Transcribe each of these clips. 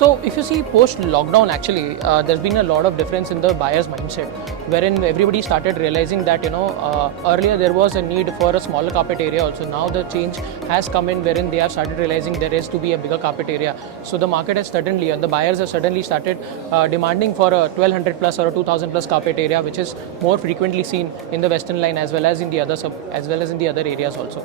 So if you see post-lockdown, actually, there's been a lot of difference in the buyer's mindset, wherein everybody started realizing that, earlier there was a need for a smaller carpet area also. Now the change has come in wherein they have started realizing there is to be a bigger carpet area. So the market has suddenly, and the buyers have suddenly started demanding for a 1200 plus or a 2000 plus carpet area, which is more frequently seen in the Western line as well as in the other areas also.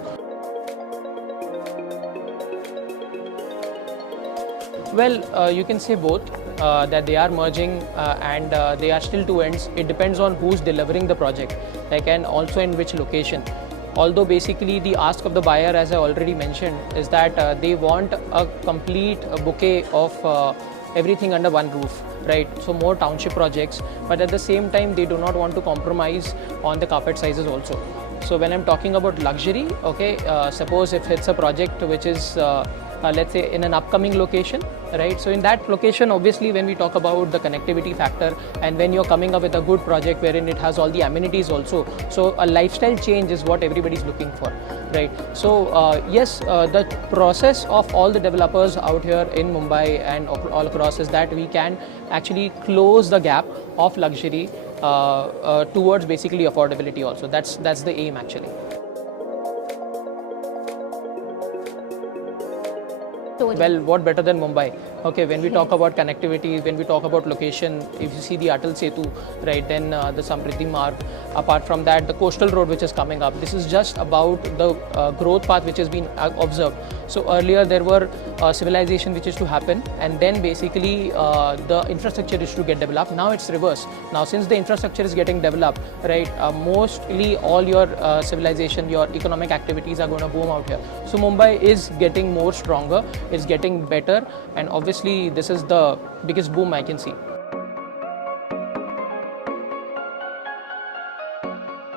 Well, you can say both, that they are merging and they are still two ends. It depends on who's delivering the project, and also in which location. Although basically the ask of the buyer, as I already mentioned, is that they want a complete bouquet of everything under one roof, right? So more township projects, but at the same time they do not want to compromise on the carpet sizes also. So when I'm talking about luxury, suppose if it's a project which is let's say in an upcoming location, right? So in that location, obviously when we talk about the connectivity factor, and when you're coming up with a good project wherein it has all the amenities also, so a lifestyle change is what everybody's looking for, right? So yes, the process of all the developers out here in Mumbai and all across is that we can actually close the gap of luxury towards basically affordability also. That's the aim actually. Well, what better than Mumbai? Okay, when we talk about connectivity, when we talk about location, if you see the Atal Setu, right, then the Samriddhi Marg, apart from that, the coastal road which is coming up, this is just about the growth path which has been observed. So earlier there were civilization which is to happen, and then basically the infrastructure is to get developed. Now it's reverse. Now since the infrastructure is getting developed, right, mostly all your civilization, your economic activities are going to boom out here. So Mumbai is getting more stronger, it's getting better, and obviously this is the biggest boom I can see.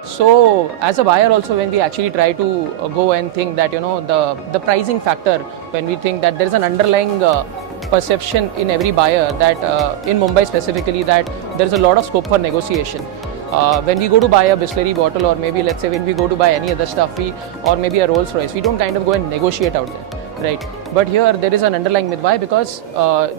So as a buyer also, when we actually try to go and think that the pricing factor, when we think that there is an underlying perception in every buyer that in Mumbai specifically, that there is a lot of scope for negotiation. When we go to buy a Bisleri bottle, or maybe let's say when we go to buy any other stuff, or maybe a Rolls Royce, we don't kind of go and negotiate out there, right? But here there is an underlying myth. Why? Because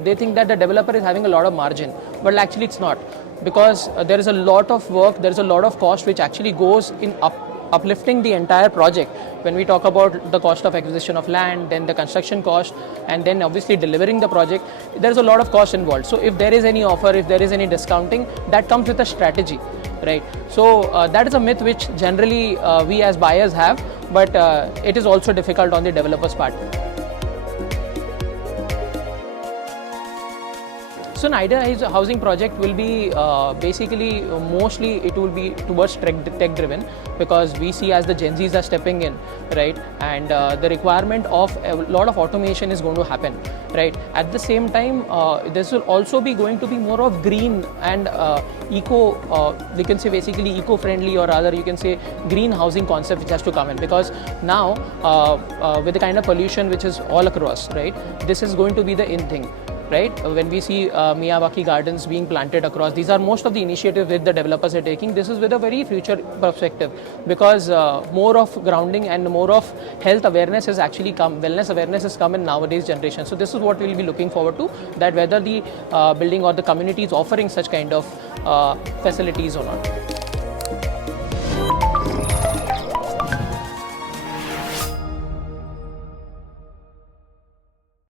they think that the developer is having a lot of margin, but actually it's not, because there is a lot of work, there is a lot of cost which actually goes in uplifting the entire project. When we talk about the cost of acquisition of land, then the construction cost, and then obviously delivering the project, there is a lot of cost involved. So if there is any offer, if there is any discounting, that comes with a strategy, right? So that is a myth which generally we as buyers have, but it is also difficult on the developer's part. So an idealized housing project will be basically mostly it will be towards tech driven, because we see as the Gen Zs are stepping in, right, and the requirement of a lot of automation is going to happen, right. At the same time, this will also be going to be more of green and we can say basically eco-friendly, or rather you can say green housing concept which has to come in, because now with the kind of pollution which is all across, right, this is going to be the in thing. Right? When we see Miyawaki gardens being planted across, these are most of the initiatives that the developers are taking. This is with a very future perspective, because more of grounding and more of health awareness has actually come, wellness awareness has come in nowadays generation. So this is what we'll be looking forward to, that whether the building or the community is offering such kind of facilities or not.